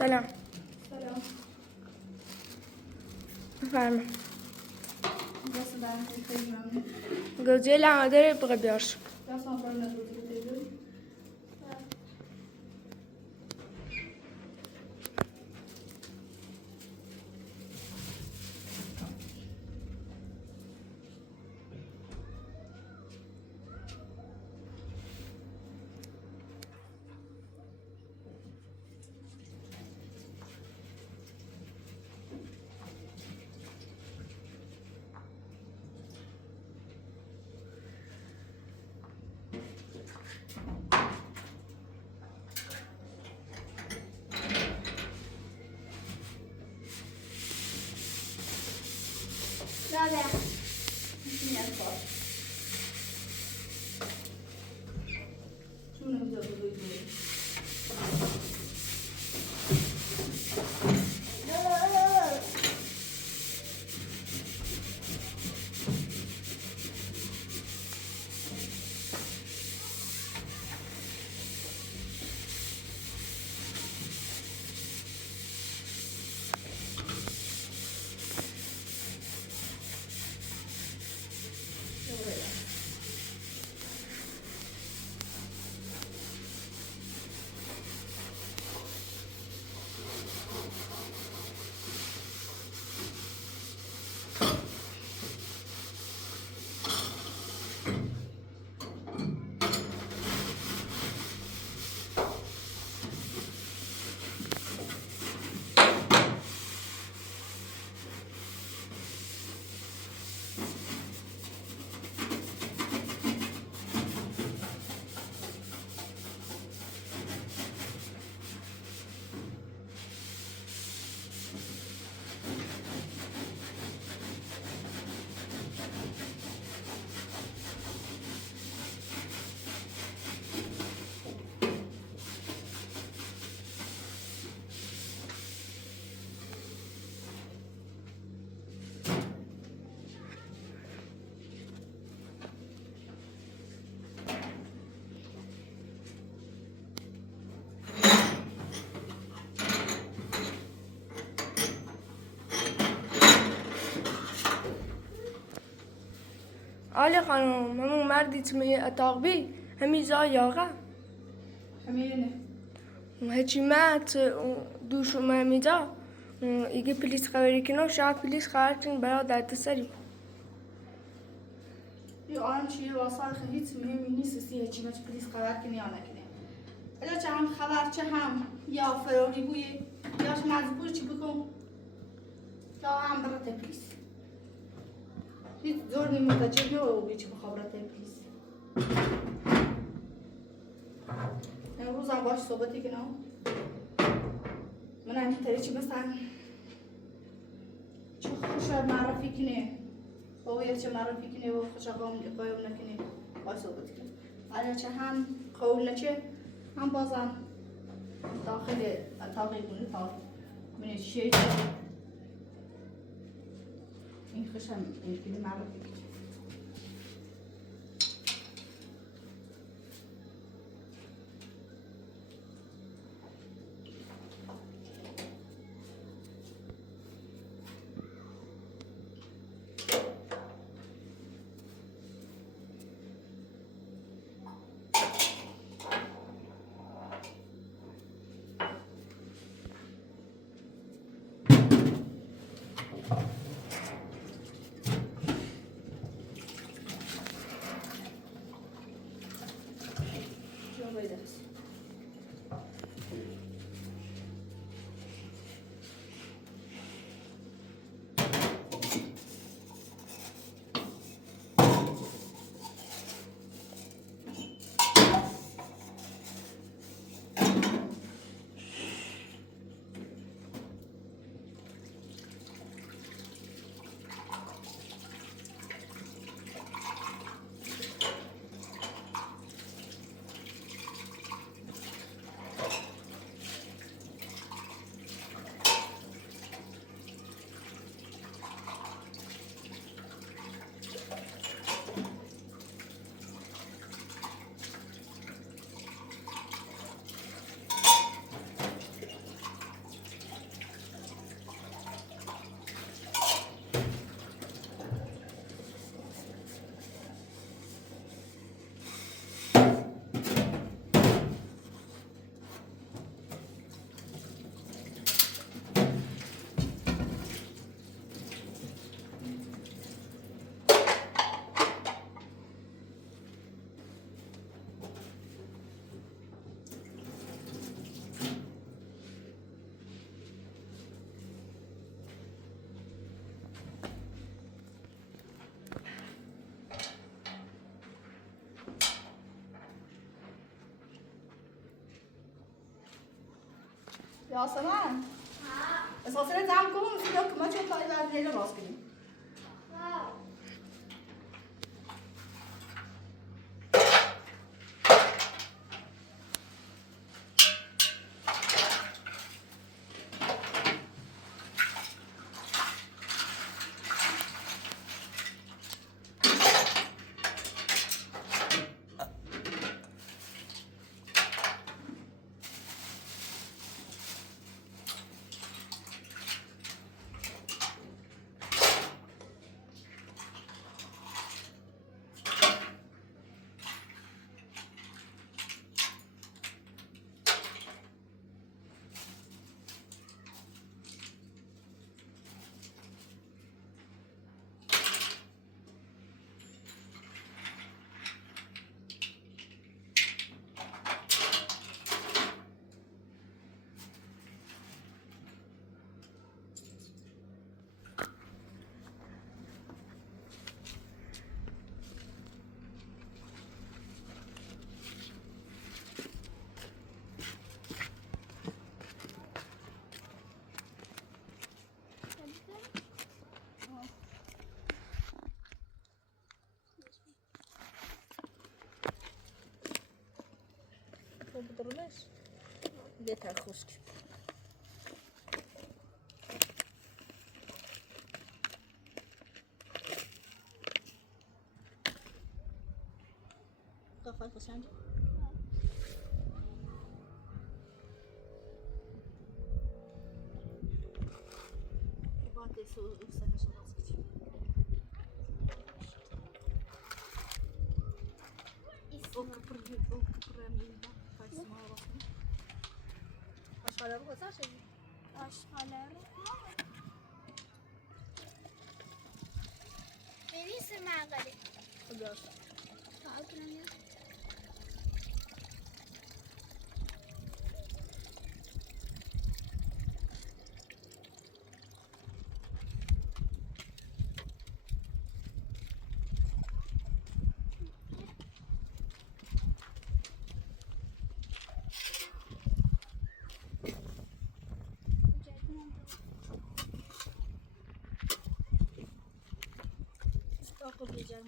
سلام. سلام. بفرمایید. Nasıl ben خیلی ممنون. گوجه لعاده بقى بیارش. Nasıl anlarına doğru gidiyorum. رابع. Şunu güzel buluyorum. آلی خانم همون مردی اسمه اتاق بی همی زای آقا Hemen. هچی مات دوش همی زا ایگه پلیس خبری کنه شاید پلیس خبر کن برای درد سری یه آن چیه واسه خیلی مهمی نیست سی هیچی مچ پلیس خبر کنی یا نکنی. اگر چه هم خبر چه هم یا فراری بوی یاش مجبور چی بکن یا هم برات پلیس. هیچ زور نمی‌تاچه یا بیچ بخابرات پلیس. امروز هم باش صحبتی کنم. من همین طریقی چی مثلا چه خوش معرفی کنه. باید چه معرفی کنه و خوش قام قایم نکنه باش صحبت کنه. اگر چه هم قول نچه هم بازم داخل اتاقی کنه تا من شیء این خوشم این کنه معرفی کنه. یاسمن اساسا جمع کن سیدا که ما چه کاری باید لیلا باز کنیم بدرمش بهتر خشک قفل قشنگ بعد سو سرش باز کردیم او کپرمیدا فایسما باشه آشغاله رو گذاشت آشغاله رو بریز مقاله بیاش تا کنم Aku belajar.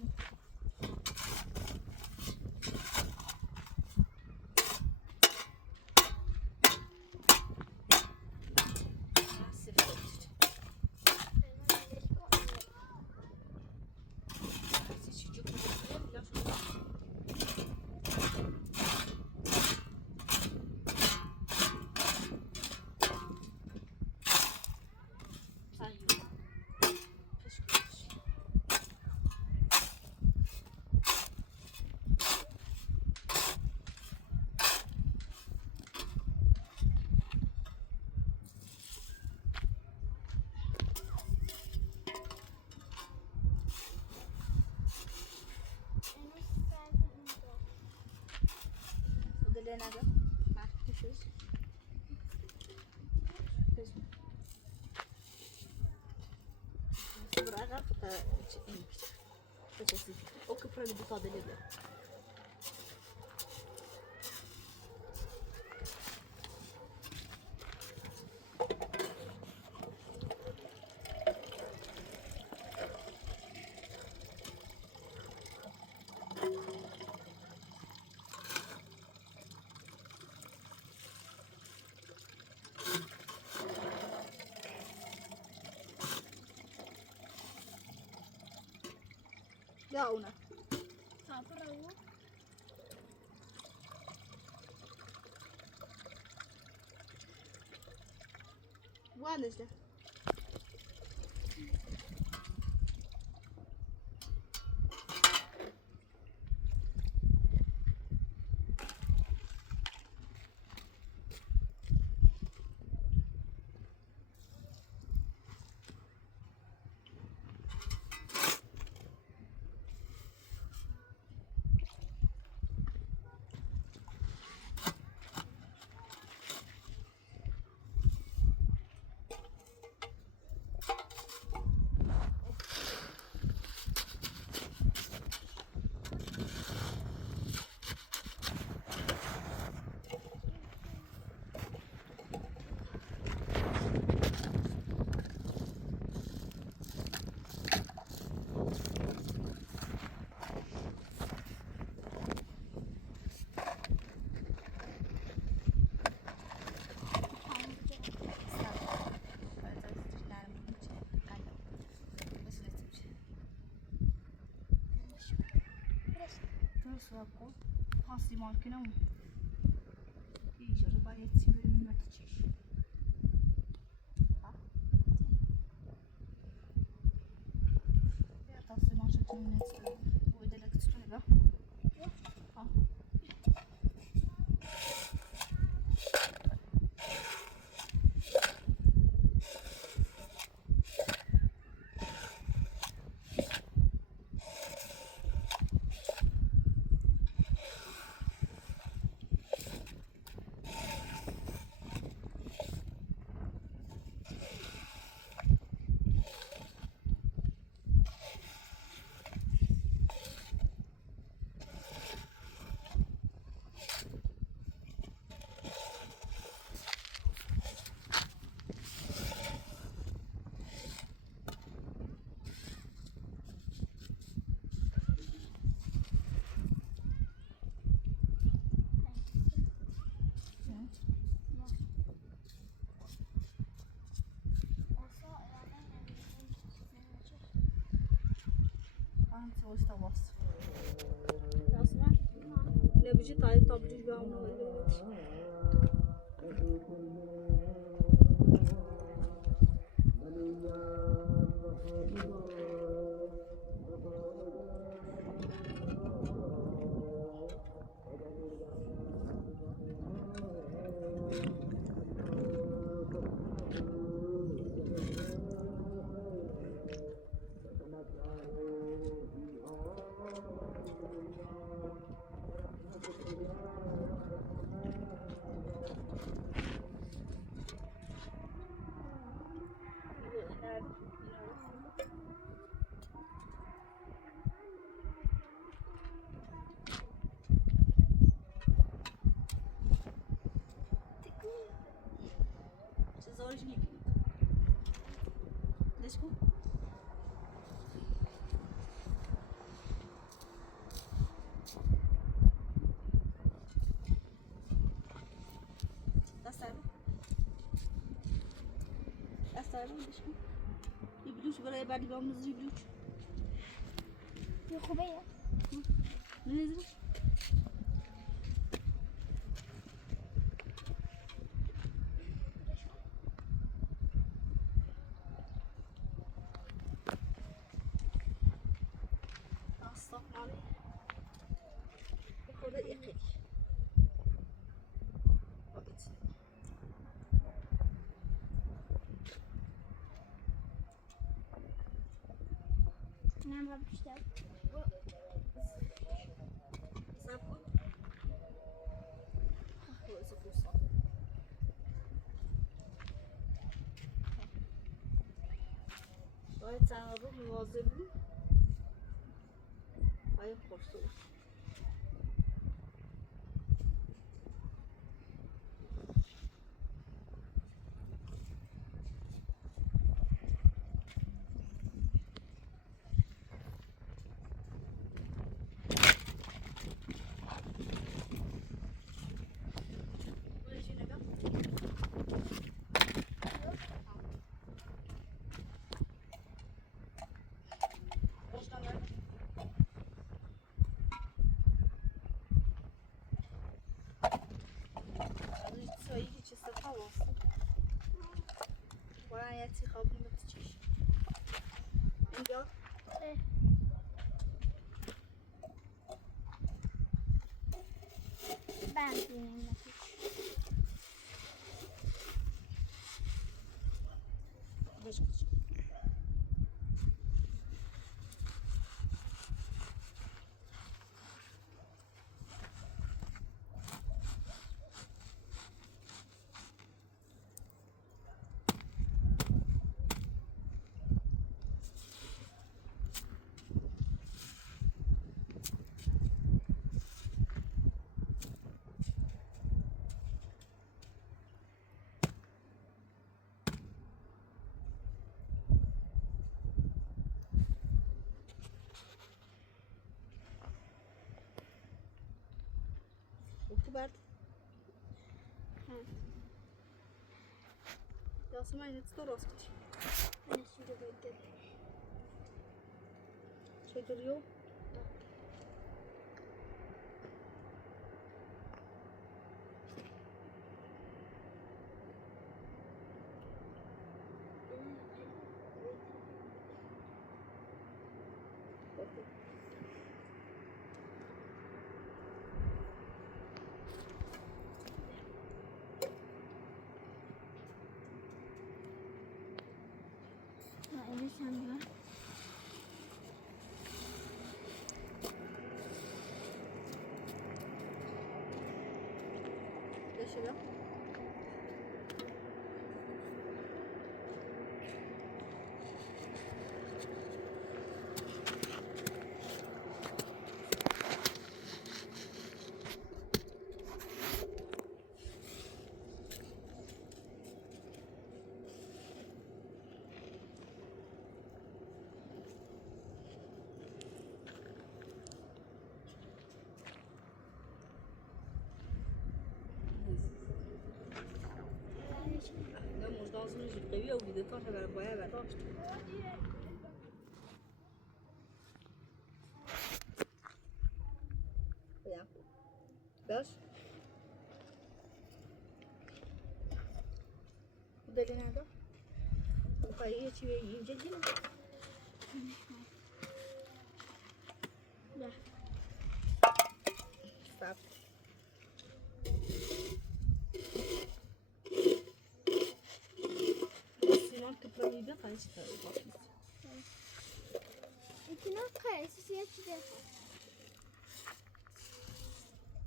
Nada. Marca Braga o que para botar dele Ya una. Apa rawu? Buat işte. تو سوابقو خاصی ممکنه يجرب باید سیبری میمت چیش یا تاسی ماشه تو نیست بوده لکتشونه با أنت واستواص أسمع لا بيجي طايب طب بيجي بعمل زوجني ليش كو أسأله ليش كو يبلوش ولا بعد يوم نزل يبلوش يا خوبية ننزل نعم رب اشتاق باید تنها مواظب بود باید خوشتو باید خوابی متچیش اینجا بنزین بشکش بعد ياسمين اینت تو راست کشی أنا شو بدي چه جوریو هم بشه قوي او بديتها على البوايه برداشت Ja. بس ده اللي هذا وقاية شيء ينجد هنا لا stop Sinon que para mim vai estar انت ناقص سياسي كده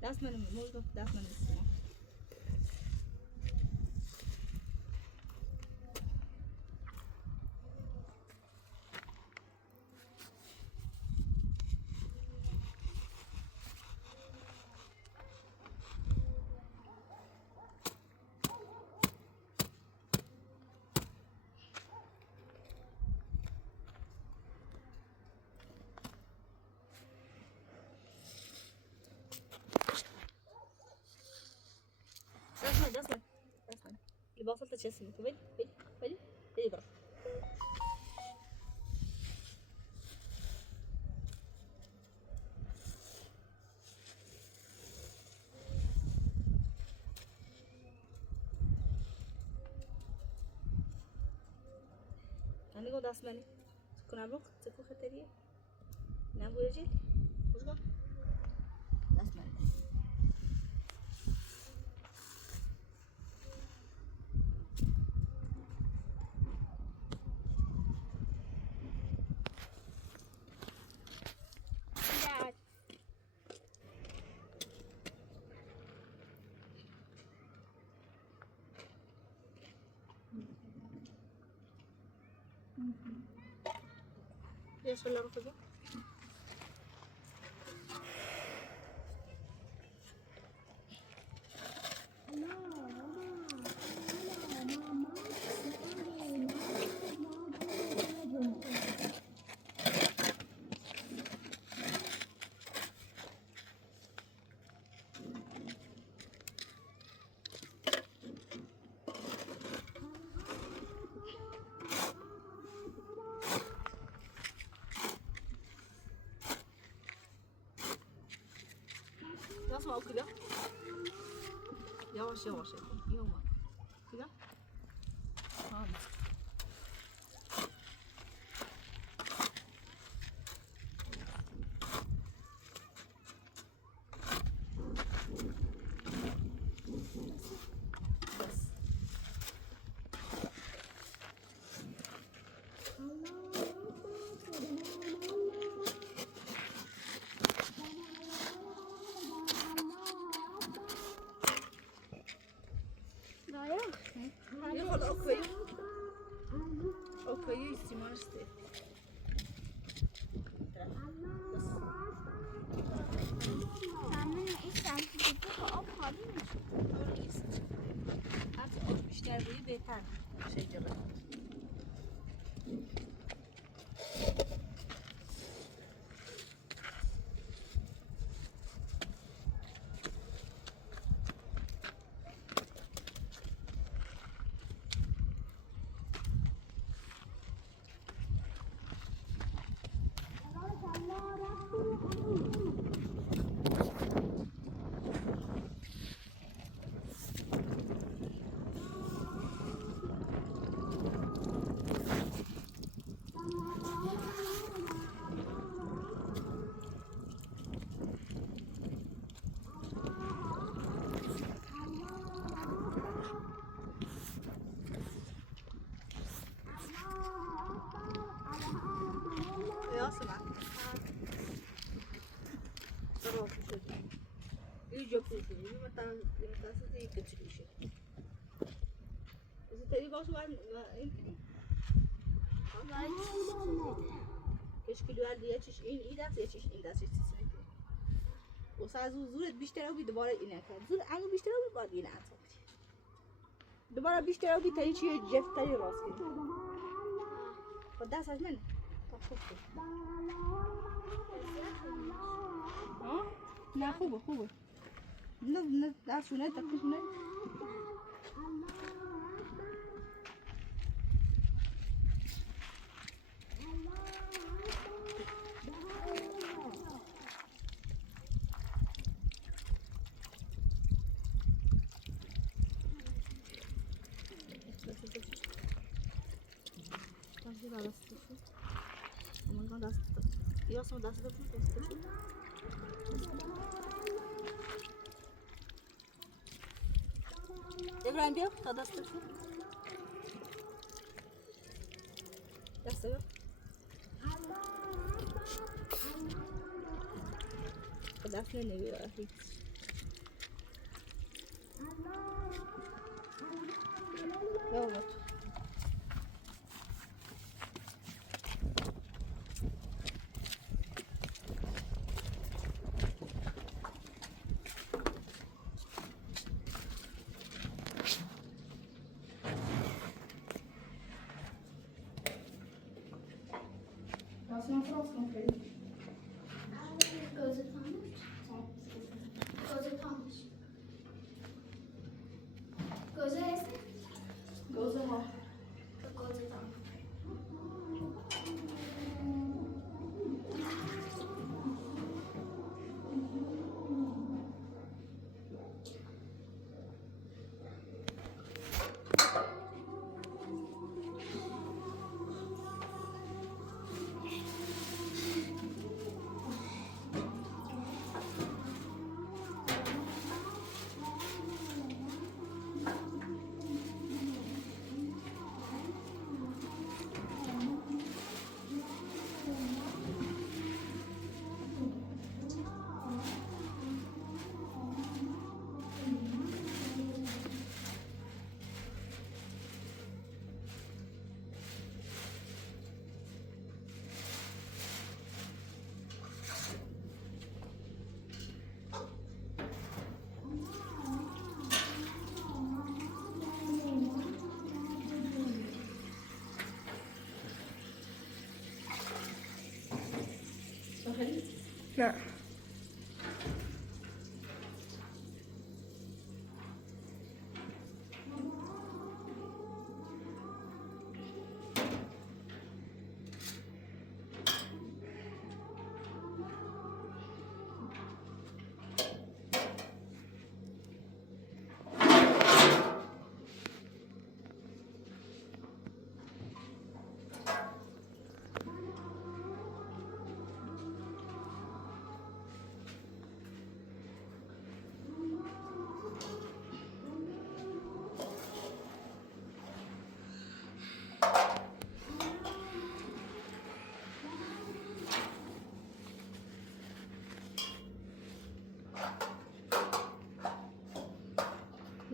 لازم أنا موجود لازم أنا اسمه اسمع اللي وصلت شو اسمه بلي برا أنا قاعد أسمعني تكون عبوك تكون خطرية نعم ورجل وش قال أسمعني ليش ولا رفضه؟ اسمعوا كده يواش يواش يوما كده هذا بس ياخد اوكي اوكي استمارستي تعمل ايش عم تجيبها ابها ليش حتى اوش بيشتغل بيتان شيء جرب جوکوشی مثلا یک کتریشه از تری باشه این کشکیلو دیگه چیش این دست یا چیش این دست چیز میکنه واسه از زورت بیشتر بی دوباره اینه کرد زور انگو بیشتر بی باید اینه انجام بدی دوباره بیشتر بی تایی چیه جفت تایی راست کنی خود دست از من تا خوب کن نه خوبه نه دستونه تکشونه یا سو دست ابراهیم بیا تا دست بشو دست بیا دست نمیگیره هیچ یا نه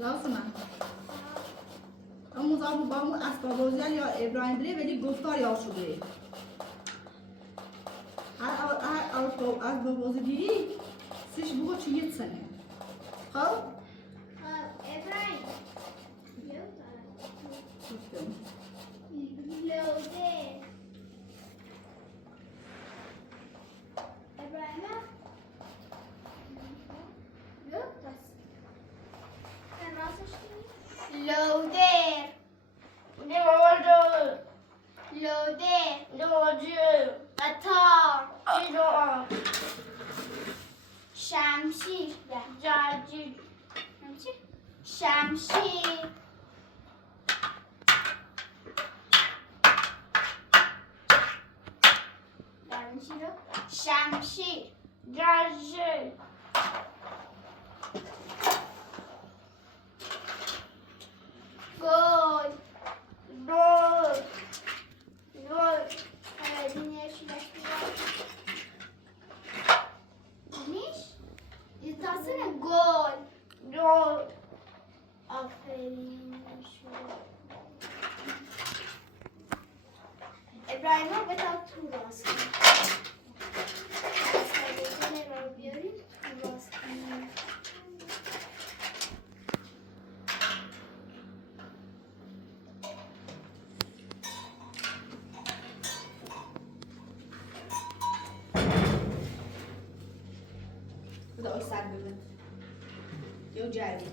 لازمه اما زبون با اون اسباب بازی یا ابراهیم بله ولی گفتار یا شده هر اسباب بازی دیدی سش بگو چی یه سنه خب ابراهیم لوده ابراهیم yok das sen nasıl loader loader atar şemşir şemşir şemşir cacı gol Niş? İtasını gol بده آی سر ببین یا جری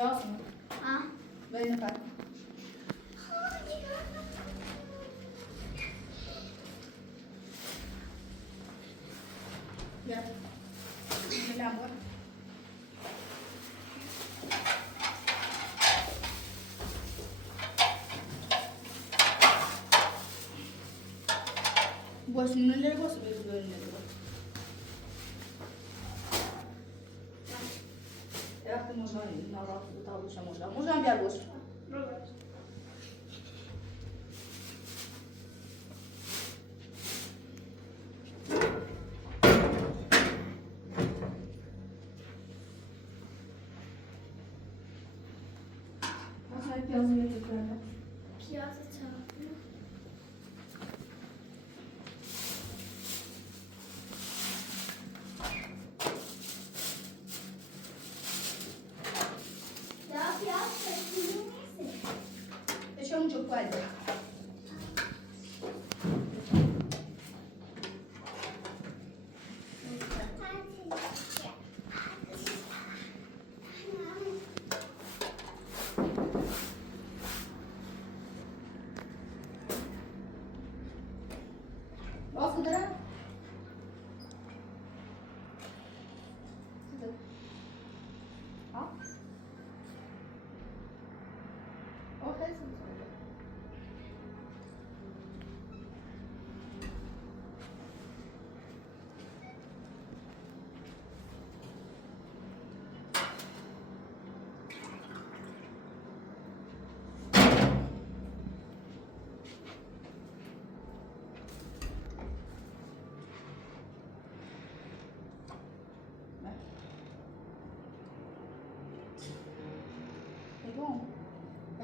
Yasmin, بریم نفر بیا بلم بار باش نونları باش böyle وقتی možná ناراحت بود تا بشه možná بیار باش مثلا پیاز میاد کنه پیاز چربی یا پیاز چربی نیست اشون جو کوالد باز داره ها او خیلی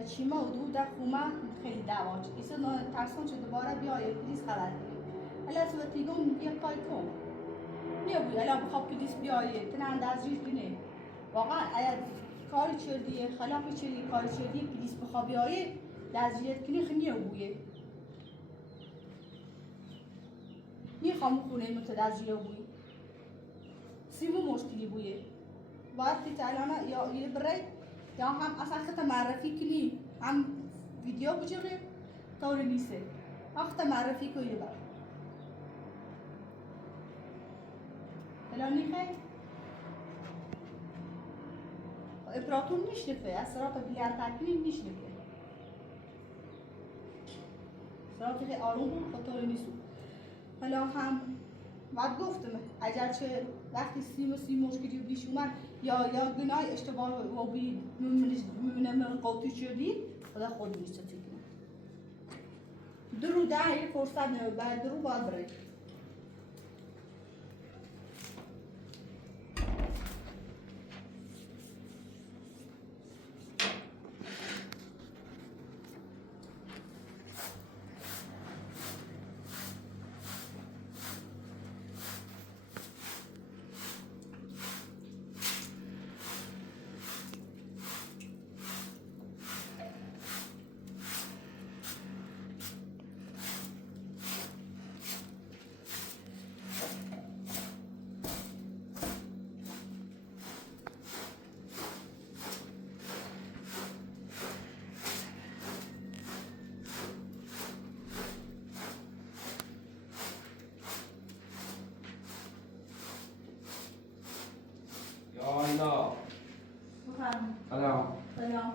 چی موضوع در خومه خیلی دعوا شد ایسا ترسان شد دوباره بیای پلیس خبر کنی الا سو تیگم یه کار کن نیا بوی الا بخواب پلیس بیای تن اندازش بینه واقعا اگر کاری چردی خلاف چردی کاری چردی پلیس بخواب بیای لازمیت کنی خنیا بویه میخوام خونه متدازیه بوی سیمو مشکلی بویه باید که تعلمه یا یه برای یا هم اصلا خط معرفی کنی هم ویدیو بجوره طور نیسته اخت معرفی کوی بر الان خیلی افراطون میشنفه از سرات بیار تکلیل میشنفه سرات خیلی آروم بود خطور نیستو حالا هم بعد گفتم اگر چه وقتی سی مشکلی بیش اومد یا گناه اشتباه و بی من قاطی شدی خدا خود نیست چی کنه درو ده یک فرصت نه بعد درو باید بره سلام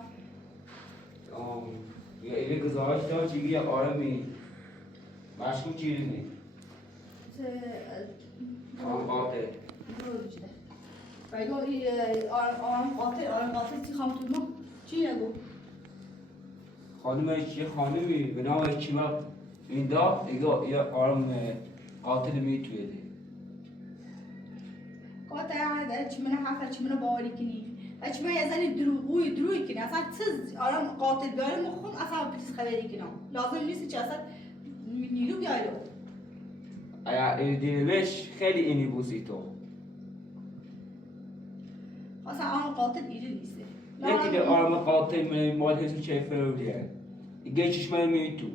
یا ایده گزارش دار چیگی یا آرمی مشکوک چیزی نی آرم قاطع درو بجده بایگو آرم قاطع چی خام توی ما چی نگو خانم چیه خانمی به نام چیما این دا یا آرم قاتل می توی دی قاطع يعني چی من حفر چی من باوری کنی اچ ما یزنی دروی کنی اصلا چیز آرام قاتل بیاره مخون اصلا پلیس خبری کنم لازم نیست چه اصلا نیرو بیاره ایا ایدیلش خیلی اینی بوسی تو اصلا آرام قاتل ایره نیست یکی ده آرم قاتل من مال هزو چه فروریه ایگه چشمه می تو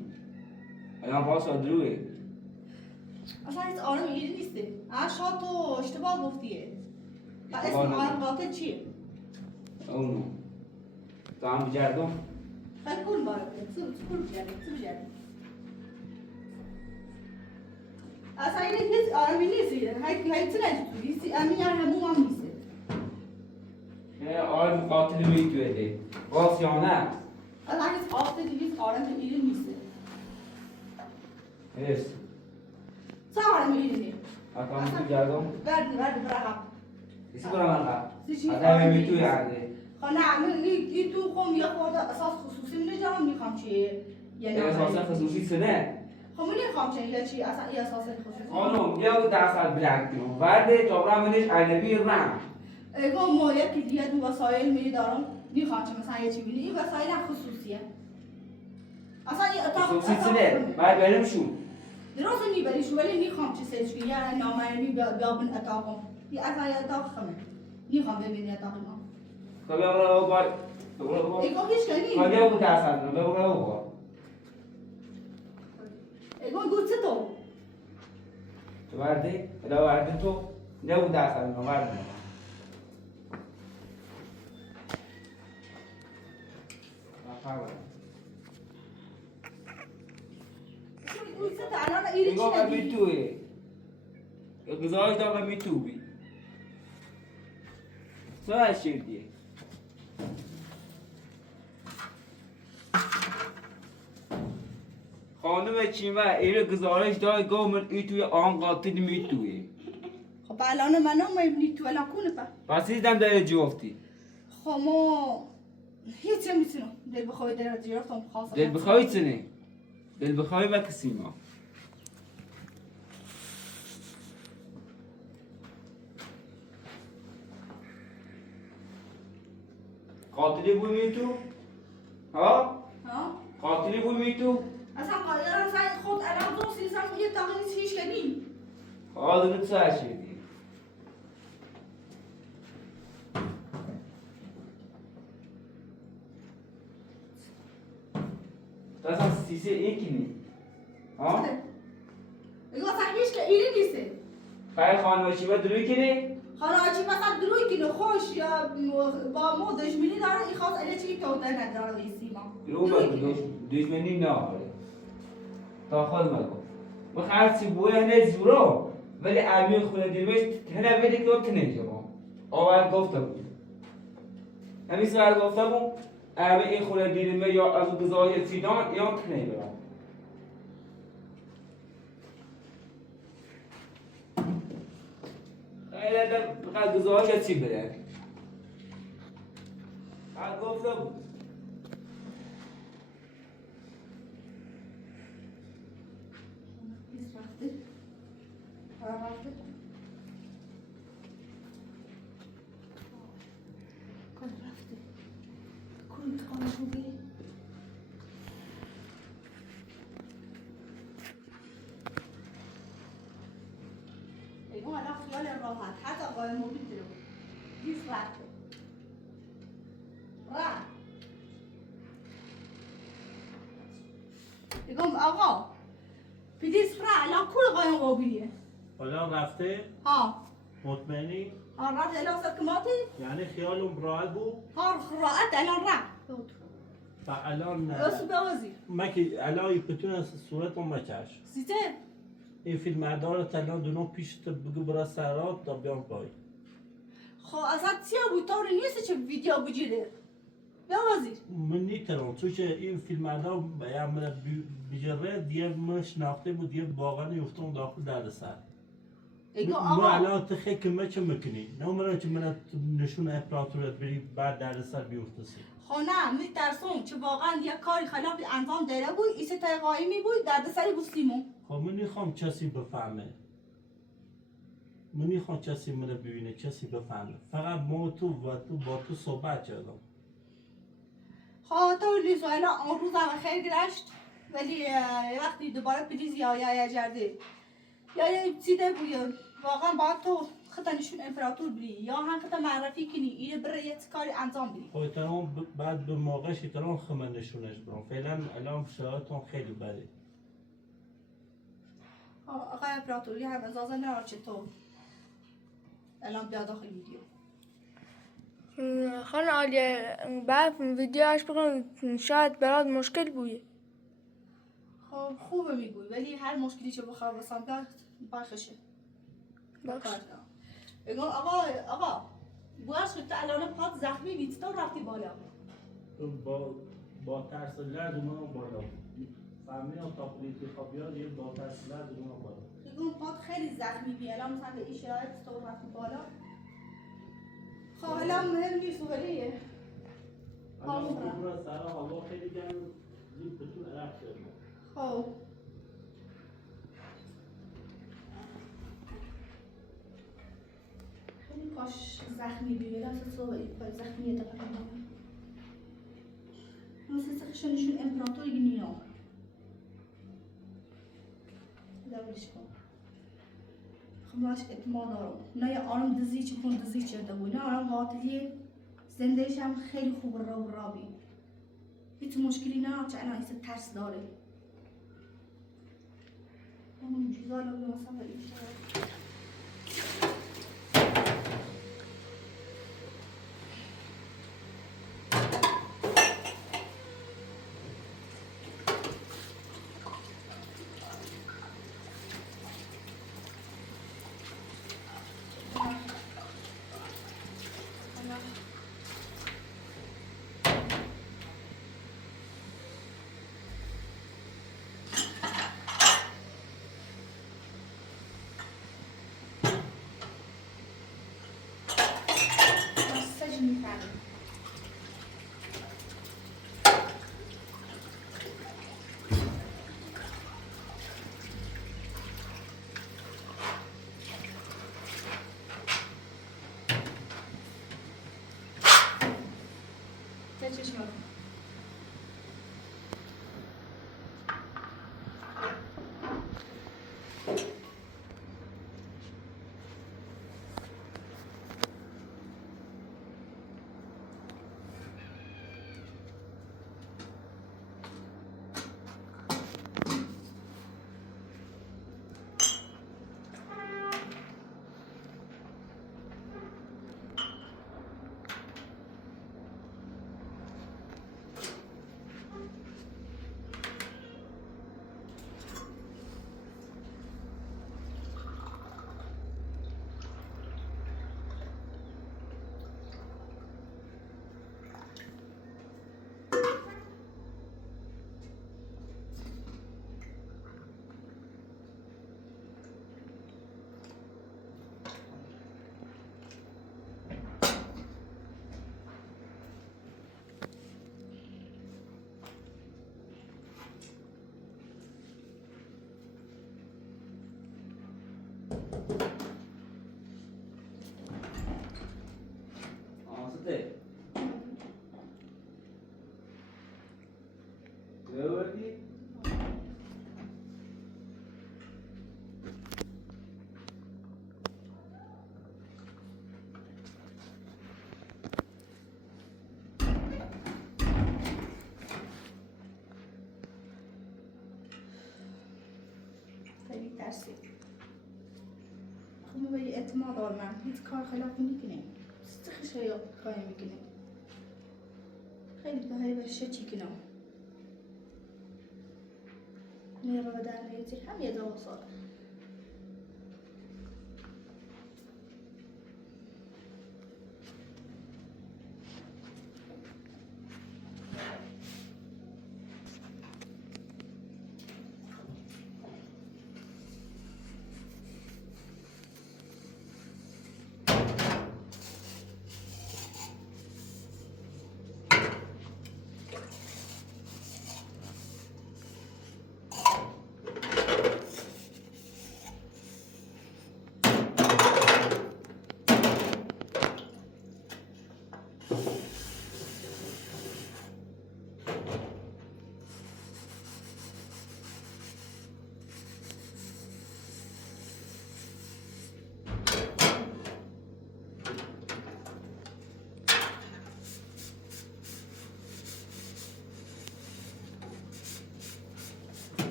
الان باس دروی اصلا هیچ آرام ایره نیست شاد تو اشتباه گفتیه و اسم آرام قاتل چیه؟ اونو تو هم بجردم خیلی کن باره چه بجردی اصلا اینه هیچ آرامی نیست هیچ نجد تو امین یعنی همون هم نیست آرم قاتل می توی دی باس یا نه اصلا هیچ قاتل هیچ آرام ایره نیست هست چه آرام ایره نیست؟ اکام بجردم برد برهم کسی برام انقدر چی؟ آدم می توی هنده نه تو خم یه خورده اساس خصوصی می‌نجام میخوام چیه یه اساس خصوصی سنه خب نمیخوام چیه یا چی اصلا یه اساس خصوصی خانم یه درصد بلک کنم ورده جابرا منش علوی رم اگه ما یکی دیگه تو وسایل میری دارم میخوام چه مثلا یه چی بینی این وسایل خصوصیه اصلا این اتاق خصوصی سنه باید بریم شون درست میبری شو ولی میخوام چه سلچی یا نامرمی بیابن اتاقم یه اصلا یه اتاق خمه میخوام ببینی اتاق ما خب یا برو باید اگه هیچ کنی خب یا بود درصد رو برو با اگه گوچه تو تو ورده ادا ورده تو یا بود درصد رو ورده گوچه تو الان ایری چی نگاه نگی؟ می توی گزارش داغ می تو بی سوال شیردیه خانم چیمه ایره گزارش داغ گو من ای توی آن قاتل می توی خب الان من نمی‌بینی تو الان کنه پس دیدم داره جوفتی خب ما هیچ نمیتونم دل بخوای در جیرفتم خاصه دل بخوای چنه دل بخوای و کسی ما قاتلی بود می تو؟ ها؟ ها؟ قاتلی بود می تو؟ اصلا قایرم سعی خود الان دو سیزم یه تاقی هیچ کنی حاضر تو شدی تو اصلا سیسه ایکی نی ها؟ اگه اصلا هیچ که ایری نیسته خیلی خانواشی با دروی کنی؟ حالا چی مثلا دروی کنه خوش یا با ما دشمنی داره این خواست اله چی توده نداره ویسی ما رو با دشمنی نه آره تا خود ما گفت بخیر چی بوی هنه زورا ولی امی خونه دیروش هنه ویدی که اتنه جمع آور گفته بود همی سوال گفته بود امی این خونه دیروش یا از غذای فیدان یا تنه برام خیلی در بخیر غذای چی بره از گفته بود پیس رفته رفته کار رفته کنی خانه خوبی ایگون الان خیال راحت حتی قایم موبیل رو پیس رفته رفت ایگون آقا پیدیس فرا الان کل قایم موبیلیه حالا رفته؟ ها مطمئنی؟ ها رفت الان سکماتی یعنی خیالم راحت بود ها راحت الان رفت و الان بس بوزی من که الان بتونه صورتم مچش سیته این فیلم مردار الان دونو پیش بگو برا سرات تا بیام پای خب ازت چیه بود طوری نیست چه ویدیو بگیره بوزی من نیترم چون که این فیلم مردار بیام من بجره دیگه من شناخته بود دیگه واقعا یفتم داخل درد سر ایگو ما آقا الان تخی که من چه میکنی؟ نه من که من نشون اپراتورت بری بعد درد سر بیفته خب نه میترسم چه واقعا یه کاری خلافی انجام داره بود ایسه تای قایمی بود دردسری بود سیمون خب من نمیخوام کسی بفهمه من نمیخوام کسی منو ببینه کسی بفهمه فقط ما تو و تو با تو صحبت کردم خب تو لیزو الان اون روز هم خیلی گرشت ولی وقتی دوباره پلیز یا جرده یا یه چیده بود واقعا باید تو خطا نشون امپراتور بری یا هم خطا معرفی کنی اینه بره یه کاری انجام بدی خب احترام بعد به موقعش احترام خمه نشونش برام فعلا الان شرایطم خیلی بده آقای امپراتوری هم اجازه نداره چطور الان بیا داخل ویدیو خانه آلیه بعد ویدیوش بکن شاید برات مشکل بوده خب خوبه میگوی ولی هر مشکلی که بخواه بسام بیاد برخشه باش بگم آقا بوش تو الان پات زخمی بیت تو رفتی بالا با ترس لرز اومدم بالا فهمیدم تا پلیسی خواب بیاد یه با ترس لرز اومدم بالا بگم پات خیلی زخمی بی الان مثلا به این شرایط تو رفتی بالا خب الان مهم نیست ولی الان برای سرا هوا خیلی گرم زود بتون عرق شد خب خیلی کاش زخمی بی دست تو این پای زخمیه تا کنم مثل سخشنشون امپراتوری گنینا دولش کن خب باش اعتماد دارم نه یه آرام دزی چی کن دزی چرده بود نه آرام قاتلیه زندهش هم خیلی خوب رابی هیچ مشکلی نه چه انا ایسا ترس داره اون چیزا رو مثلا این شرایط چشم خیلی ترسی. خب ما به اعتماد دارم، هیچ کار خلافی نکنیم. استخش یا کاری میکنیم. خیلی بهایی بشه چی کنم. میره و در نیتی هم یه دو سال.